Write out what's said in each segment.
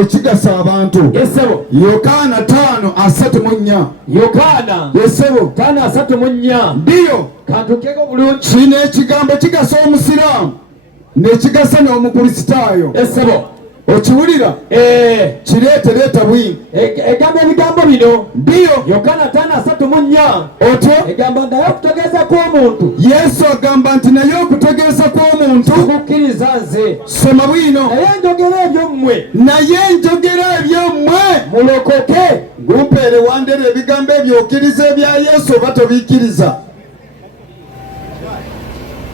ekigasa abantu. Yokaana 5:34. Yokaana 5:34. Ndiyo kantukeko bulungi. Kino ekigambo kigasa omusiraamu nekigasa n'omukristaayo. Okiwulira? Kireetereeta bwingi. Egamba ebigambo bino. Ndiyo Yokaana 5:34. Otyo egamba naye okutegeeza kw'omuntu. Yesu agamba nti naye okutegeeza kw'omuntu kukkiriza nze. Soma bwino. naye njogera ebyommwe. Naye njogera ebyommwe mulokoke. Gumpeere wandera ebigambo ebyo okkiriza ebya Yesu oba tobikkiriza.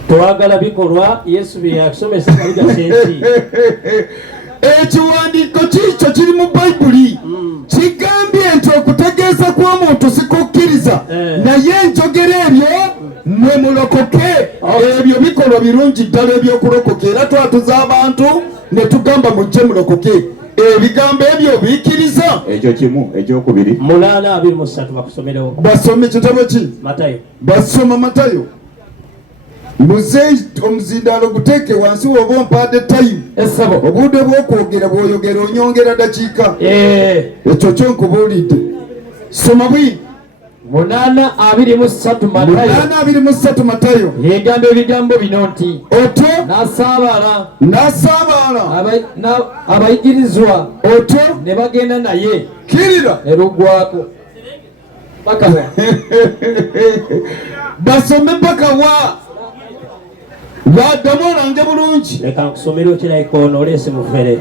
Twagala bikolwa Yesu bye yakusomesa bigasa ensi. Ekiwandiiko kikyo kiri mu Bayibuli kigambye nti okutegeeza kw'omuntu si kukkiriza. Naye njogera ebyo mwe mulokoke. Ebyo bikolwa birungi ddala ebyokulokoka era twatuza abantu ne tugamba mujje mulokoke. Ebigambo ebyo bikkiriza. Ekyo kimu. Ekyokubiri 8:23 bakusomerewo. Basome kitabo ki? Matayo. Basoma Matayo. Muze omuzindaalo guteeke wansi woba ompadde tayimu. Obudde bw'okwogera bw'oyogera onyongera dakiika. Ekyo kyo nkubuulidde. Soma bwino. 8:23 Matayo. 8:23 Matayo. Egamba ebigambo bino nti otyo n'asaabaala abayigirizwa otyo ne bagenda naye. Kirira ne luggwako paka wa. Basome paka wa. Baddamu olange bulungi. Leka nkusomere okirayika ono oleese mufere.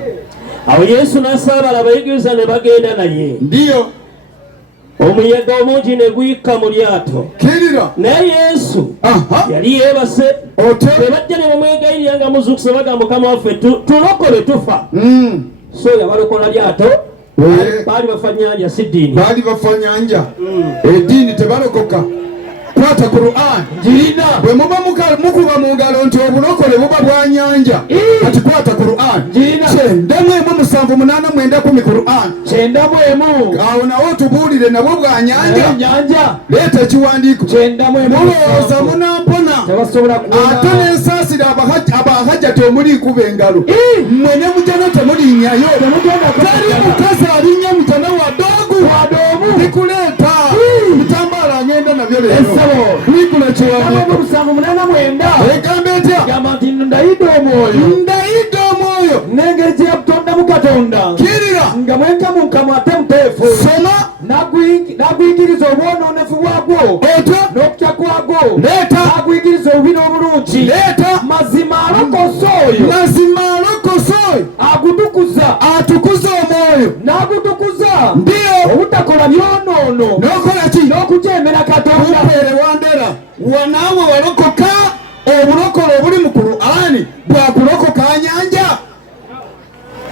Awo Yesu n'asaabaala abayigiriza ne bagenda naye. Ndiyo. Omuyaga omungi ne guyika mu lyato. Kirira. Naye Yesu yali yeebase. Bwe bajja ne bamwegayirira nga muzuukuse bagamba Mukama waffe tulokole tufa. So yabalokola lyato. Baali bafa nnyanja si ddiini. Baali bafa nnyanja. Eddiini tebalokoka. Kwata Qur'an. Njirina. Bwe muba mukuba mu ngalo nti obulokole buba bwa nnyanja. Kati kwata Qur'an. Njirina. 9:7-9:10 Qur'an. 9:1. Awo nawo tubuulire nabwo bwa nnyanja. Leeta ekiwandiiko. 9:1. Mulowooza munampona. Tebasobola kuwona. Ate n'ensaasira abahajjati omuli kuba engalo. Mmwe ne mujana temulinnyayo. Tali mukazi alinnya mutana wa doogu. Bikuleeta. Bitambaala agenda nabyo leero. Nikula kiwandiiko. 7:8. Egamba etya? Egamba nti ndayidde omwoyo. N'engeri gye yakutondamu Katonda. Kirira. Nga mwenkamunkamu ate muteefu. Soma. N'aguyigiriza obwonoonefu bwagwo. Otyo. N'okutya kwagwo. Leeta. N'aguyigiriza obubi n'obulungi. Leeta. Mazima alokosa oyo. Atukuza omwoyo. N'agutukuza. Ndiyo. Obutakola byonoono. N'okola ki? N'okujeemera Katonda. Kumpeere wandera. Wanaawe walokoka obulokole obuli mu Qur'ani bwakulokoka nyanja.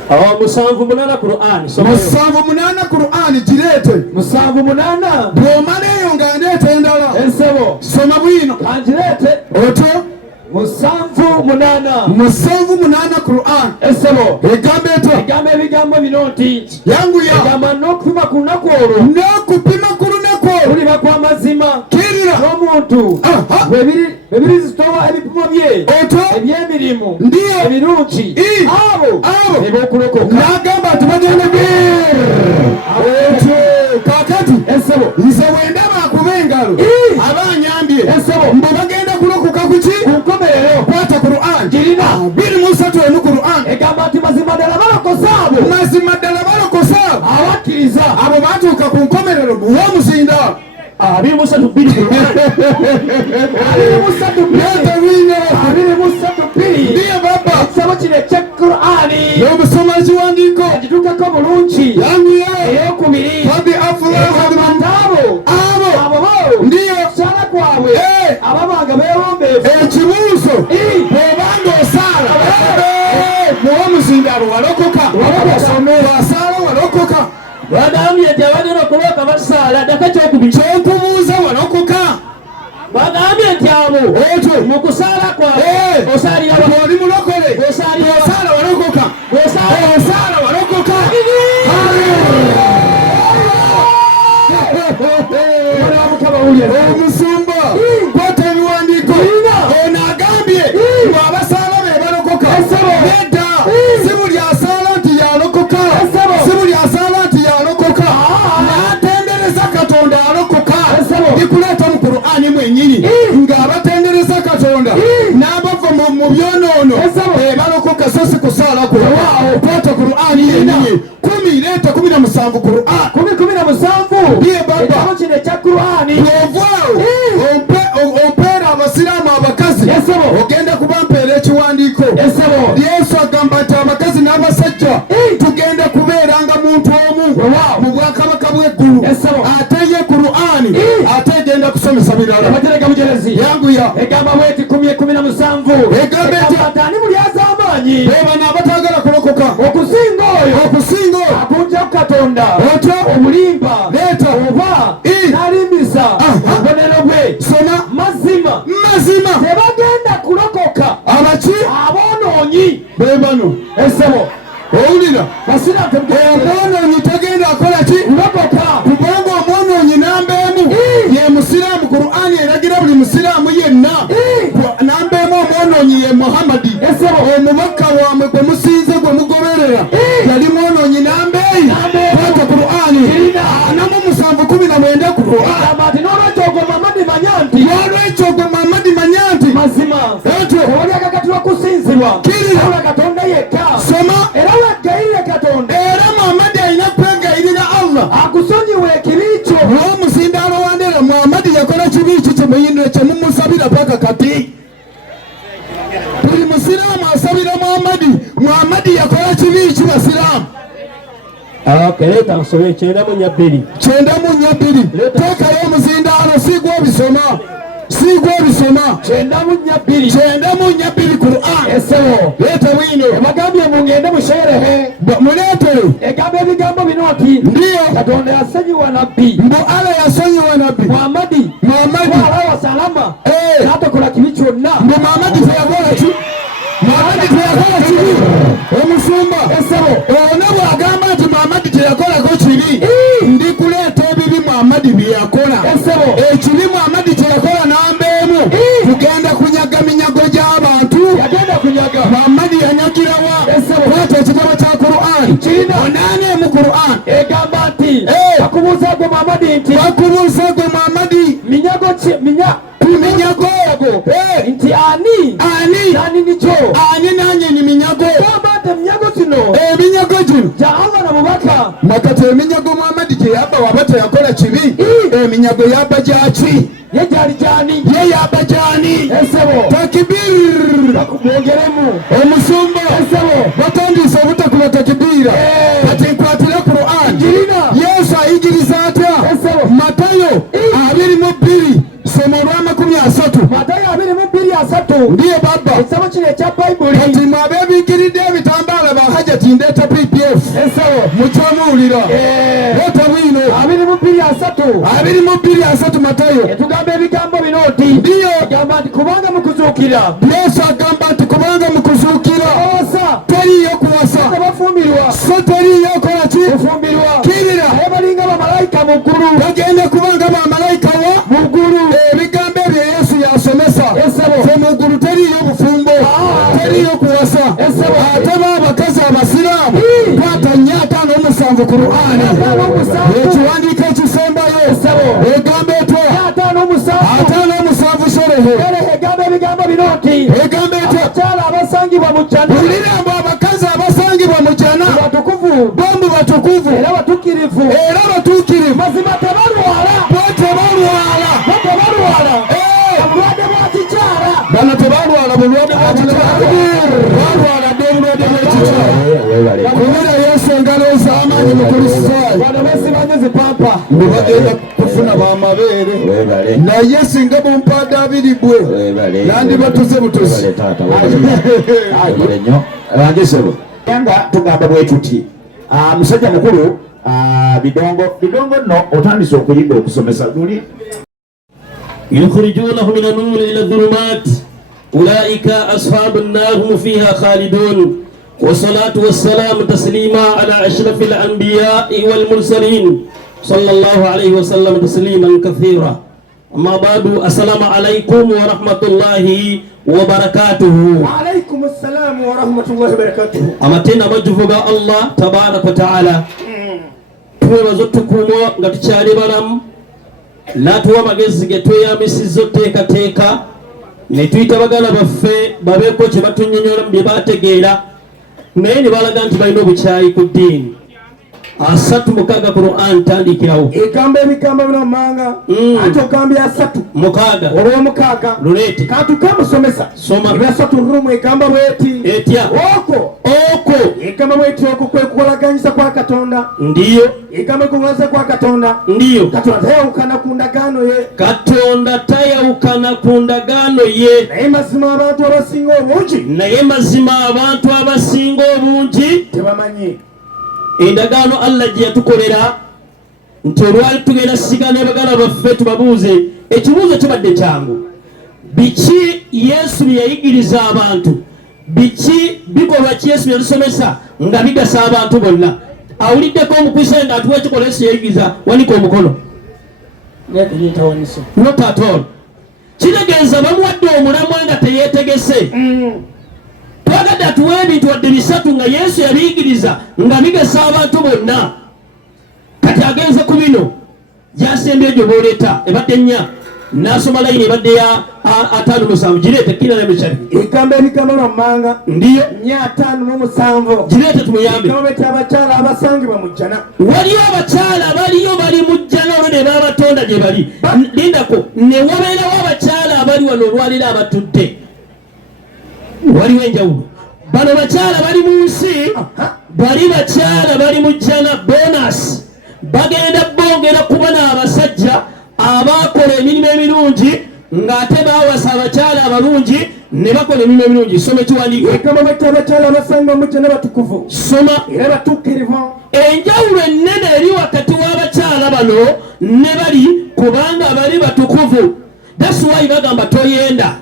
7:8 Qur'an. 7:8 Qur'ani gireete. 7:8. Bw'omala eyo nga ndeeta endala. Soma bwino. Kangireete. Otyo. 7:8 Qur'an. Egamba etya? Egamba ebigambo bino nti yanguya. Egamba n'okupima ku lunaku olwo. N'okupima ku lunaku olwo. Kuliba kwa mazima. Kirira. N'omuntu bwe birizitowa ebipimo bye. Otyo. Eby'emirimu. Ndiyo. Ebirungi. Abo ne b'okulokoka. N'agamba ati bagenda otyo. Kaakati nze bw'endaba akuba engalo aba anyambye mbu bagenda kulokoka ku ki? Ku nkomerero. Kwata Qur'an. Girina. 2:3 Qur'an. Egamba nti mazima ddala balokosa abo. Mazima ddala balokosa abo. Abakkiriza. Abo batuuka ku nkomerero w'omuzindaalo. 2:3. Ndiyo baba. Ekisabo kino ekya Qur'ani. N'obusoma ekiwandiiko. Agituukako bulungi. Yanguya. Ey'okubiri. Qad aflaha abo ndiyo okusaala kwabwe ababanga beewombeefu. Ekibuuzo bw'obanga osaala muwomuzindaalo walokoka. Wasaala walokoka. Bagambye nti abagenda okuloka basaala ddaka kyokubiri. Kyokubuuza walokoka. Bagambye nti abo mu kusaala kwabwe osaalira oli mulokole. Osaala walokoka. Osaala walokoka. Omusumba kwata ebiwandiiko. Ono agambye abasaala be balokoka. Nedda si buli asaala nti yalokoka. kwata Qur'ani yenyewe 10 leta 17 Qur'an 17 ndiye baba kino kya Qur'ani ovao ompera abasiramu abakazi ogenda kubampeera ekiwandiiko Yesu agamba nti abakazi n'abasajja tugenda kubeeranga muntu omu mu bwakabaka bw'eggulu ate ye Qur'ani ate egenda kusomesa birala yanguya egamba bweti 17 egamba eti ani muli az'amaanyi bebano abataagala kulokoka okusinga oyo akunja ku Katonda otyo obulimba leeta oba n'alimbisa obubonero bwe soma mazima tebagenda kulokoka abaki aboonoonyi bebano esebo owulira omwonoonyi tagenda akola ki lokoka kubanga omwonoonyi nambeemu ye musiraamu Qur'ani eragira buli musiraamu yenna nambeemu omwonoonyi ye Muhammadi omubaka wammwe gwe musinze gwe mugoberera yali mwonoonyi nambeeyi kwata Qur'ani 17 Qur'ani n'olwekyo gwe Muhammadi manya nti mazima oli akakatibwa kusinzibwa kirira Katonda yekka soma era weggayirire Katonda era Muhammadi alina kwegayirira Allah akusonyiwe ekibi kyo n'omuzindaalo wandera Muhammadi yakola kibi ki kimuyindire kyemumusabira paka kati buli musiraamu asabira Muhammadi yakola kibi ki basiraamu leeta nsobe 9:2 teekayo omuzindaalo sigwa obisoma 9:2 Qur'an esebo leeta bwino ebagambye mungende musherehe muleetere egamba ebigambo bino ati ndiyo Katonda yasonyiwa nabbi mbu ala yasonyiwa nabbi Muhammadi wala wasalama n'atokola kibi kyonna mbu Muhammadi teyakola ki omusumba ono bw'agamba nti Muhammadi teyakolako kibi ndikuleeta ebibi Muhammadi byeyakola ekibi Muhammadi kyeyakola nambeemu kugenda kunyaga minyago gy'abantu Muhammadi yanyagirawa kwata ekitabo kya Qur'an 8 mu Qur'an egamba nti bakubuuza gwe Muhammadi minyago nti ani nikyo ani nanye ni minyago eminyago kino eminyago gino gya Allah na mubaka makati eminyago Muhammadi gye yabba waba teyakola kibi eminyago yabba gyaki ye gyali gyani ye yabba gyani esebo takibir mwongeremu omusumba esebo batandise obutakuba takibira kati nkwatira Qur'an Yesu ayigiriza atya Matayo 22 somo lwa 30 Matayo 22:3 ndiye baba ekitabo kino ekya Bayibuli kati mwabeebikiridde ebitambaala ba hajati ndeeta PPF mukyomuwulira leeta bwino 22:3 Matayo etugamba ebigambo bino nti ndiyo gamba nti kubanga mukuzuukira Yesu agamba nti kubanga mukuzuukira teriyo kuwasa tebafumbirwa so teriyo kola ki kufumbirwa kirira naye balinga bamalayika mu ggulu bagenda kubanga bamalayika wa mu ggulu ebigambo ebyo Yesu yasomesa fe mu ggulu teriyo bufumbo teriyo kuwasa ate baabakazi abasiraamu kwata 5:7 Qur'ani ekiwandiiko ekisembayo egamba etya 5:7 sherehe egamba ebigambo bino nti egamba etya abakyala abasangibwa mu jjana bulirambo abakazi abasangibwa mu jjana batukuvu bombi batukuvu era batuukirivu mazima tebalwala obulwadde bwa kikyala bano tebalwala bulwadde bwa kikyala balwala dde obulwadde bw'ekikyala kubira Yesu engalo z'amaanyi mu Kristaayo bano besibanye zipampa bagenda kufuna bamabeere naye singa bumpadde abiri bwe nandibatuze butuzi bangesebo nga tugamba bwe tuti musajja mukulu bidongo nno otandise okuyiga okusomesa luli yukhrijunahum min an-nur ila adh-dhulumat ulaika ashabu an-nar hum fiha khalidun والصلاة والسلام تسليما على أشرف الأنبياء والمرسلين صلى الله عليه وسلم تسليما كثيرا أما بعد السلام عليكم ورحمة الله وبركاته. وعليكم السلام ورحمة الله وبركاته. أما تنا مجفوغا الله تبارك وتعالى tuwe bazotukumo nga tukyali balamu natuwa magezi getweyambisiza ne tuyita bagala baffe babeeko kye batunyonyola mu bye bategeera naye ne balaga nti balina obukyayi ku ddiini. 3:6 Quran tandikirawo. Egambo ebigambo bino manga. Ate ogambye 3:6 olw'omukaaga. Luleete. Katuke musomesa. Soma. Ebya 3 egamba bweti. Etya. Oko. Egamba bweti oko kwe kukolaganyisa kwa Katonda. Ndiyo. Egamba kukolaganyisa kwa Katonda. Ndiyo. Katonda tayawukana ku ndagaano ye. Katonda tayawukana ku ndagaano ye. Naye mazima abantu abasinga obungi. Naye mazima abantu abasinga obungi tebamanyi. Endagaano Allah gye yatukolera nti olwali tugenda siga ne bagala baffe tubabuuze ekibuuzo kibadde kyangu. Biki Yesu bye yayigiriza abantu? Biki bikolwa ki Yesu bye yatusomesa nga bigasa abantu bonna? Awuliddeko omukwise nga atuwa ekikola Yesu yayigiriza, wanika omukono. Not at all. Kitegeeza bamuwadde omulamwa nga teyeetegese. Twagadde atuwe ebintu wadde 3 nga Yesu yabiyigiriza nga bigasa abantu bonna. Kati agenze ku bino gyasembye egyo booleeta ebadde 4 n'asoma layini ebadde ya 5:7 gireete kina nemukyali. Egambo ebigambo lwammanga. Ndiyo. 4:5 gireete tumuyambe. Egambo beti abakyala abasangibwa mu jjana. Waliyo abakyala baliyo bali mu jjana olwo ne baabatonda gye bali. Lindako ne wabeerawo abakyala abali wano olwaliro abatudde. Waliwo enjawulo. Bano bakyala bali mu nsi, bali bakyala bali mu jjana bonus. Bagenda bongera kubona abasajja abakola emirimu emirungi ng'ate baawasa abakyala abalungi ne bakola emirimu emirungi. Soma ekiwandiiko. Egambo beti abakyala abasangibwa mu jjana batukuvu. Soma. Era batuukirivu. Enjawulo ennene eri wakati w'abakyala bano ne bali kubanga bali batukuvu. That's why bagamba toyenda.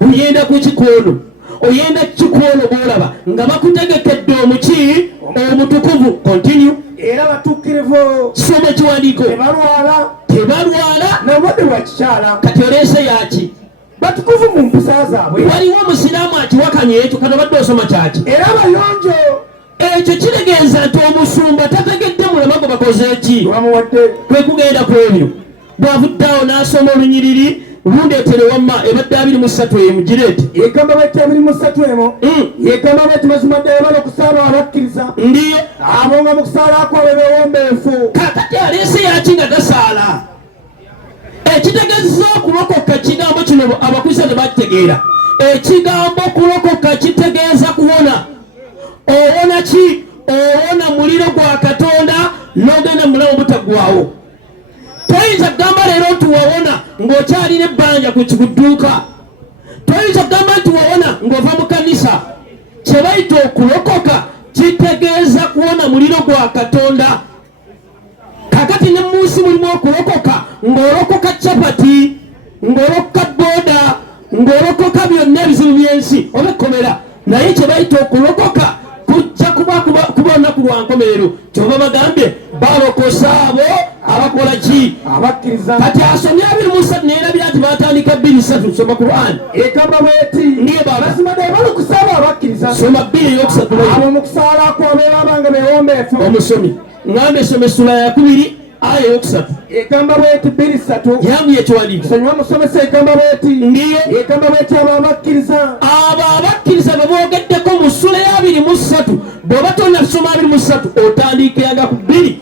Oyenda ku kikono. Oyenda kikono bw'olaba nga bakutegekedde omuki omutukuvu. Continue. Era batuukirivu. Soma ekiwandiiko. Tebalwala n'obudde bwa kikyala. kati oleese yaki? Batukuvu mu mpisa zaabwe. Waliwo omusiraamu akiwakanye ekyo kati obadde osoma kyaki? Era abayonjo. Ekyo kitegeeza nti omusumba tategedde mulema gwe bakoze eki? Bamuwadde. Kwe kugenda ku ebyo. Bw'avuddeawo n'asoma olunyiriri lundeetere wamma ebadde 23 emu gireete. Egamba beti 23 emu. Egamba beti mazima ddala bali okusaala abakkiriza. Ndiyo. Abo nga mu kusaala kwabwe beewombeefu. Kakati aleese yaki nga tasaala? Ekitegeeza okulokoka kigambo kino abakristaayo tebakitegeera. Ekigambo kulokoka kitegeeza kuwona. Owona ki? Owona muliro gwa Katonda n'ogenda mu bulamu butaggwaawo. Toyinza kugamba leero nti wawona ng'okyalina ebbanja ku dduuka. Toyinza kugamba nti wawona ng'ova mu kanisa. Kye bayita okulokoka kitegeeza kuwona muliro gwa Katonda. Kakati ne mu nsi mulimu okulokoka ng'olokoka capati, ng'olokoka booda, ng'olokoka byonna ebizibu by'ensi oba ekkomera. Naye kye bayita okulokoka kujja kuba olunaku lwa nkomerero. Kyova bagambye balokosa abo abakola ki? Abakkiriza. Kati asomye 23 neerabira nti batandika 2:3 soma Quran. Egamba bweti. Ndiyo baba. Mazima ddala bali okusaala abakkiriza. Soma 2:3. Abo mu kusaala kwabwe babanga beewombeefu. Omusomi ngambe esome essula ya 2 aya 3. Egamba bweti 2:3. Yangu yekiwandiiko. Sanywa musomesa egamba bweti. Ndiyo. Egamba bweti abo abakkiriza. Abo abakkiriza be boogeddeko mu ssula ya 23 bw'oba tonnasoma 23 otandikiranga ku 2:3.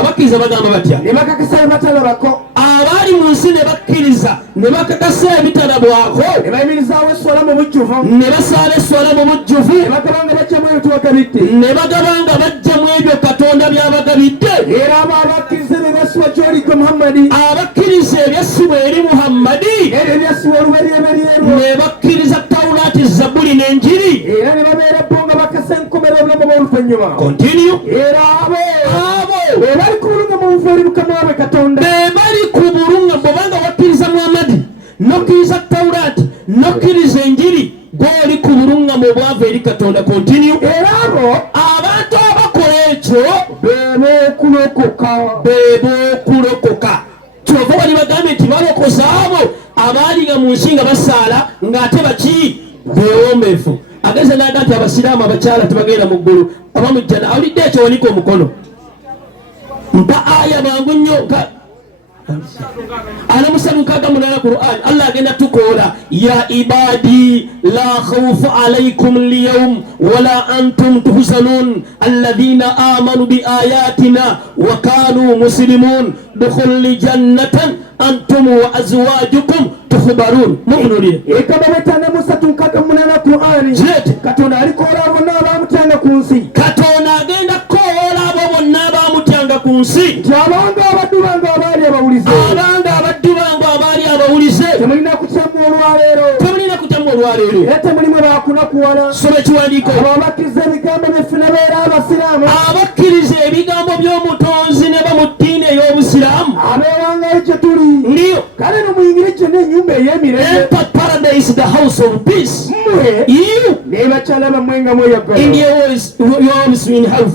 Abakkiriza bagamba batya? Ne bakakasa ebatalabako. Abaali mu nsi ne bakkiriza ne bakakasa ebitalabwako. Ne bayimirizaawo esswala mu bujjuvu. Ne basaala esswala mu bujjuvu. Ne bagabanga bajjamu ebyo tubagabidde. Ne bagabanga bajjamu ebyo Katonda by'abagabidde. Era abo abakkiriza ebyasibwa gy'oliko Muhammadi. Abakkiriza ebyasibwa eri Muhammadi. Era ebyasibwa oluberyeberyeru. Ne bakkiriza Tawulaati, Zabbuli n'Enjiri. Era ne babeera bo nga bakasa enkomera obulamu bw'oluvannyuma. Continue. Era abo be bali ku bulunga mu bufu eri Mukama wabwe Katonda. Be bali ku bulunga bw'obanga wakkiriza Muhammadi n'okkiriza Tawulaati n'okkiriza Enjiri gw'oli ku bulunga mu bwavu eri Katonda. Continue. Era abo abantu abakola ekyo beeb'okulokoka. Kyova bali bagambye nti balokosa abo abaaliga mu nsi nga basaala ng'ate baki beewombeefu. Ageze n'aga nti abasiraamu abakyala tebagenda mu ggulu abamujjana. Awulidde ekyo wanika omukono. Mpa aya mangu nnyo ana musanu kaga munana Qur'an Allah agenda tukola ya ibadi la khawfu alaykum al-yawm wala antum tuhzanun alladhina amanu bi ayatina wa kanu muslimun dukhul jannatan antum wa azwajukum tukhbarun mu'minun ekaba betana musatu kaga munana Qur'an katonda alikola bonna bamutanga kunsi katonda agenda kola bonna bamutanga kunsi abantu abadubanga abali abawulize temulina kutyamu olwaleero ate mulimu bakunakuwala soma ekiwandiiko abakkiriza ebigambo byeffe ne beera abasiraamu abakkiriza ebigambo by'omutonzi ne bamu ddiini ey'obusiraamu abeewangayo gye tuli ndiyo kale nomuyingire kyonna ennyumba ey'emirembe paradise the house of peace mmwe n'ebakyala bammwe nga mweyagala in your house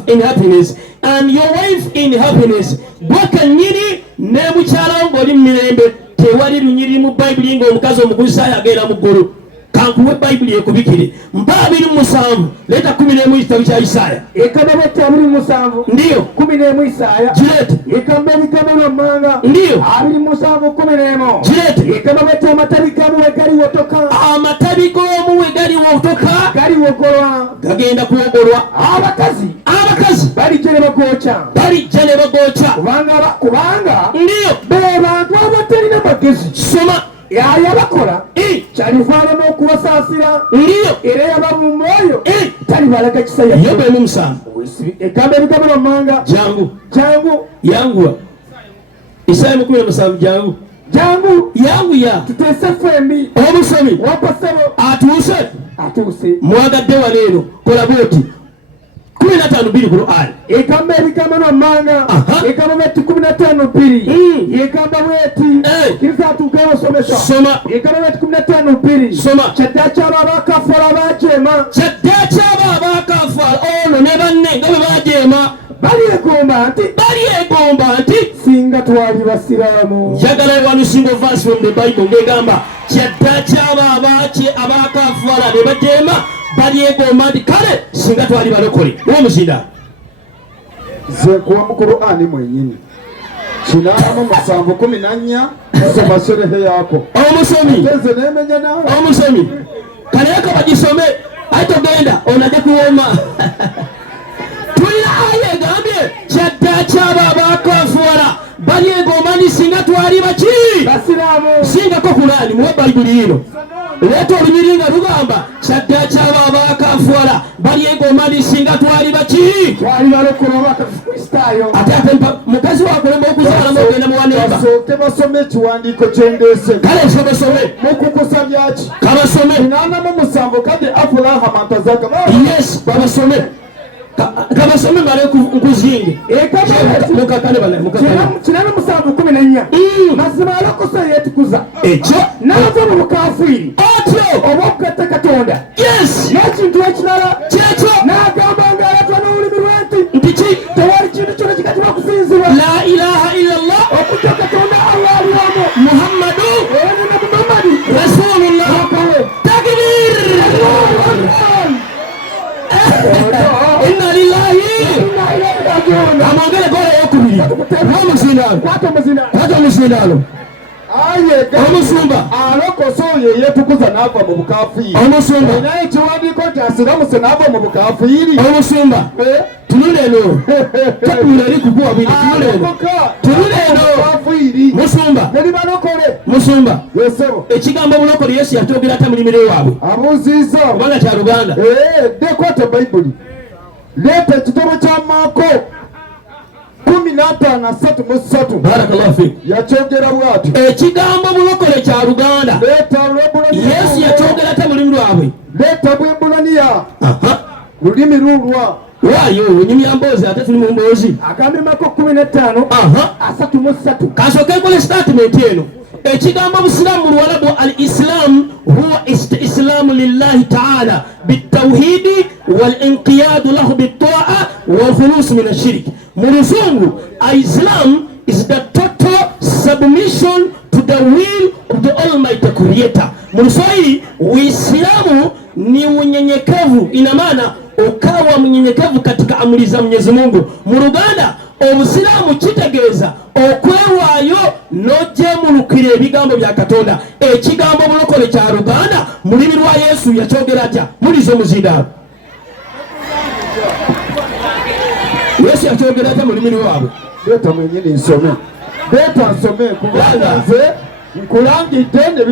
in happiness and your wife in happiness bwaka nnyini ne mukyala ng'oli mu mirembe tewali lunyiriri mu bayibuli ng'omukazi omugulisaayo agenda mu ggulu kankuwe bayibuli ekubikire mpa 27 leeta 11 ekitabo kya Isaaya ekamba betta 27 ndiyo 11 Isaaya kirete ekamba ebigambo lwammanga ndiyo 27 11 kirete ekamba betta amatabi gamu we gali wotoka amatabi g'omu we gali wotoka gali wogolwa gagenda kuwogolwa abakazi balijja ne bagooca kubanga ndiyo be bantu abatalina magezi soma yayabakola kyalivaalamu okubasaasira ndiyo era yaba mu mwoyo talibalaga kisa Yobu 7 ekamba ebigambo lwammanga jangu yanguwa Isaaya 17 jangu ya tuteese fembi omusomi wapasebo atuuse mwagadde waleero kola bwoti 15 Qur'an ekamba ebigambo lwammanga ekamba bweti 15 ekamba bweti kiriza atuukewo somesa soma ekamba bweti 15 soma kyadda kyabo abakafuala bajeema ono ne banne nga bwe bajeema baliegomba nti singa twali basiraamu njagala one single verse from the Bible ngegamba kyadda kyabo abakafuala ne bajeema balyegomba nti kale singa twali balokole n'omuzinda ze kuwa mu Qur'ani mwenyini kinaamu 7:14 soma sherehe yako omusomi kaleko bagisome aitogenda onajja kuwoma tulina aya egambye kyadda kyabo abakafuala balyegomba nti singa twali baki singako Qur'ani muwe bayibuli ino leeta olunyiri nga lugamba kyadda kyabo abakafuala balyegomba nti singa twali baki ate mukazi wakulemba okuzaalamu ogenda muwanemba basome ekiwandiiko kyendeese kale some mukukusa byaki kabasome 87 kade Abrahama ntazaka yes babasome kabasome ngale nkuzinge mukakale bale kinana 7:14 mazima alakosa yetukuza ekyo n'ava mu bukafiri otyo oba okugatta Katonda yes n'ekintu ekirala kyekyo n'agamba ng'alatwa n'olulimi lwenti ntiki tewali kintu kyonna kikatibwa kusinzibwa la ilaha illallah okujja Katonda Allah ali wamu Muhammadu Rasulullah takbir inna lillahi amangale gole yokubiri kwata omusindalo omusumba alokosa oyo yetukuza n'ava mu bukafiri omusumba naye ekiwandiiko nti asiramuse n'ava mu bukafiri omusumba tunuleno tatula likukuwa bini tunuleno musumba musumba ekigambo bulokole Yesu yakyogera ate mulimire waabwe abuuziza kubanga kya Luganda dekwata bayibuli leeta ekitabo kya Maako 15:33 barakallahu fik yakyogera bw'atyo ekigambo bulokole kya Luganda Yesu yakyogera ate mulimi lwabwe leeta Bwebulaniya lulimi lulwa waayo onyumya mboozi ate tuli mu mboozi akambe Maako 15:33 kasooke nkole statement eno ekigambo busiraamu mu Luwarabu al-Islam huwa islaamu lillahi ta'ala bitawhidi wal-inqiyadu lahu bit-ta'a wal-khulus min ash-shirk. Mu Luzungu, Islam is the total submission to the will of the Almighty Creator. Mu Kiswahili, Uislamu ni unyenyekevu, ina maana ukawa mnyenyekevu katika amri za Mwenyezi Mungu. Mu Luganda, obusiraamu kitegeeza okwewaayo n'ogyemulukira ebigambo bya Katonda. Ekigambo bulokole kya Luganda mu lulimi lwa Yesu yakyogera atya? Mulize omuzindaalo. Yesu yakyogera atya mu lulimi lwabwe? Leta mwenyini nsome. Leta nsome kubanga nze nkulangidde ne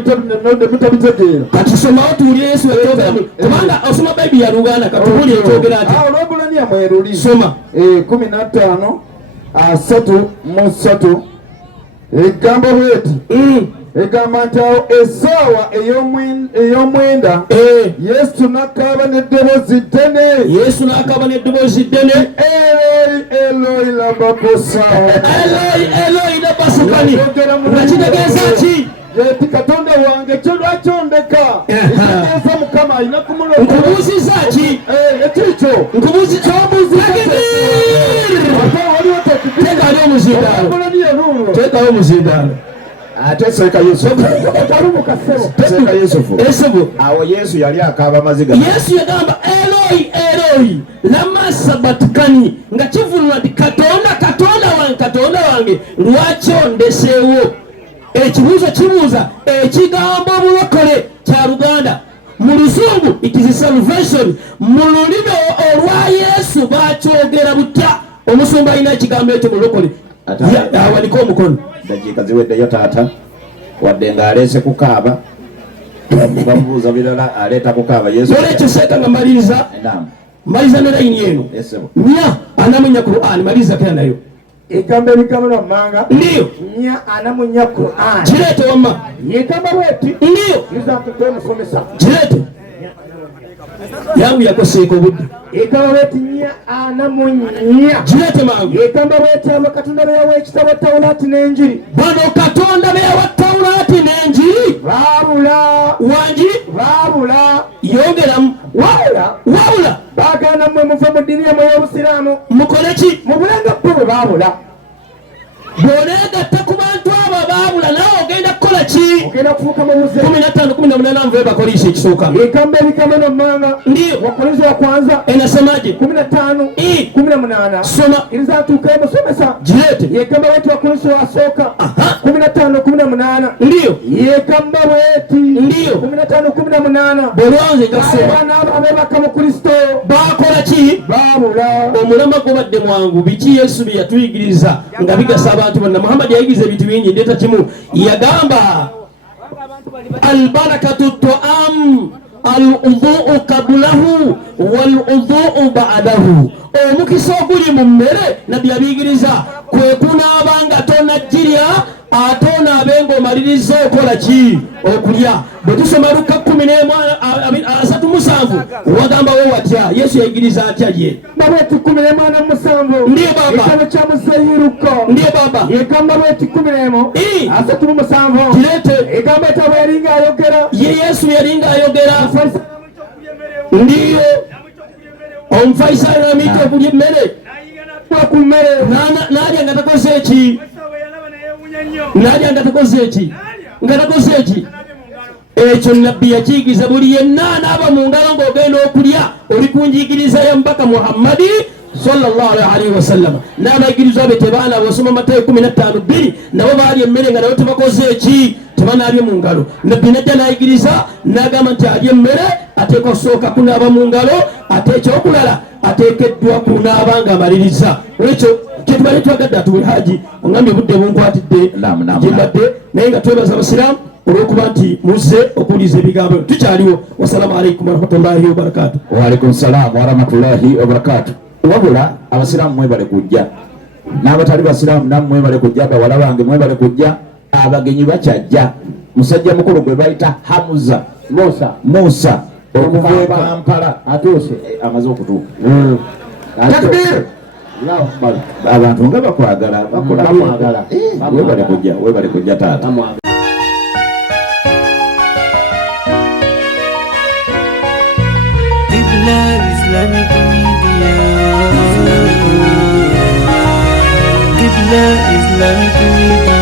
bitabitegeera. Kati somawo tuwulire Yesu yakyogera kubanga osoma Bayibuli ya Luganda katubuli yakyogera atya? Olw'Ebulaniya mweruli. Soma. 15:3 egamba bweti egamba nti awo essaawa ey'omwenda Yesu n'akaaba n'eddoboozi ddene. Yesu n'akaaba n'eddoboozi ddene. Eloi Eloi lama sabachthani. Eloi Eloi lama sabachthani. Nga kitegeeza ki? Yeti Katonda wange kyo lwaki ondeka? Ekitegeeza Mukama alina kumulokola. Nkubuuziza ki? Ekikyo nkubuuziza teekayo omuzindaalo. Teekayo omuzindaalo. Ate Seeka Yusufu awo Yesu yali akaaba maziga. Yesu yagamba Eloi Eloi lama sabachthani, nga kivunula nti Katonda Katonda wange Katonda wange lwaki ondeseewo? Ekibuuzo kibuuza ekigambo bulokole kya Luganda. Mu Luzungu it is salvation. Mu lulimi olwa Yesu bakyogera butya? Omusumba alina ekigambo ekyo bulokole. Awaliko omukono. Dakiika ziweddeyo taata wadde ng'aleese kukaaba. Bamubuuza birala aleeta kukaaba Yesu. Olwekyo seeka nga mmaliriza. Mmaliriza ne layini eno. Nya anamunya Qur'an. Maliriza kera nayo. Egamba ebigambo n'amanga. Ndiyo. Nya anamunya Qur'an. Kireete wamma. Yegamba bweti. Ndiyo. Musomesa. Kireete. Yangu yakoseeko obudde. Egamba bweti nya anamunya. Kireete mangu. Egamba bweti abo Katonda be yawa ekitabo Tawulaati n'Enjiri. Bano Katonda be yawa Tawulaati n'Enjiri. Baabula. Wangi. Baabula. Yongeramu. Wabula. Baagaana mmwe muve mu ddiini yammwe y'Obusiraamu. Mukole ki? Mubulenga bo bwe baabula. Bw'oleegatta ku bantu abo abaabula naawe ogenda kukola ki? Ogenda kufuuka mu buze. 15 18 nvuye bakoliisa ekisooka. Egamba ebigambo n'amanga. Ndiyo. Wakorintho wa kwanza. Enasemaje? 15 18. Soma. Iriza atuuka musomesa. Jireete. Yegamba bweti Wakorintho asooka. 15 18. Ndiyo. Yegamba bweti. Ndiyo. 15 18. Bolwanze gasoma. Abaana ababaka mu Kristo. Bakola ki? Baabula. Omulama gubadde mwangu. Biki Yesu bye yatuyigiriza nga bigasa abantu bonna. Muhammad yayigiriza ebintu bingi ndeeta kimu. Yagamba albarakatu to'am al-udhu'u qablahu wal-udhu'u ba'dahu. Omukisa oguli mu mmere nabbi yabiyigiriza kwe kunaabanga tonagirya ate onaabenga omaliriza okola ki? Okulya. Bwe tusoma Luka 13:7 wagambawo watya? Yesu yayigiriza atya ye? Bweti 14:7. Ndiyo baba. Ekitabo kya Musayiruko. Ndiyo baba. Yegamba bweti 11:7. Kireete. Egamba etabo yalinga ayogera. Ye Yesu yalinga ayogera. Ndiyo. Omufayisaayo n'amuyita okulya emmere. Ku mmere. N'alya nga takoze eki? N'alya nga takoze eki? Nga takoze eki? Ekyo nabbi yakiyigiriza buli yenna anaaba mu ngalo ng'ogenda okulya oli ku njigiriza ya Mubaka Muhammadi sallallahu alaihi wasallam. N'abayigirizwa be tebaana bw'osoma Matayo 15:2 nabo baalya emmere nga nabo tebakoze eki? Tebanaabye mu ngalo. Nabbi najja n'ayigiriza n'agamba nti alya emmere ateekwa kusooka kunaaba mu ngalo ate ekyokulala ateekeddwa kunaaba ng'amaliriza. Olwekyo kyetubadde twagadde atuwe haji ongambye obudde bunkwatidde gyembadde naye nga twebaza Abasiraamu olw'okuba nti muzze okuwuliza ebigambo. Tukyaliwo. Wassalamu alaikum warahmatullahi wabarakatuh. Waalaikum salaam warahmatullahi wabarakatuh. Wabula Abasiraamu mwebale kujja n'abatali Basiraamu nammwe mwebale kujja, bawala bange mwebale kujja. Abagenyi bakyajja. Musajja mukulu gwe bayita Hamuza Musa okuva e Kampala atuuse amaze okutuuka. Takbir. Abantu nga bakwagala bakwagala. Webale kujja taata. Islamic Media. Qibla Islamic Media.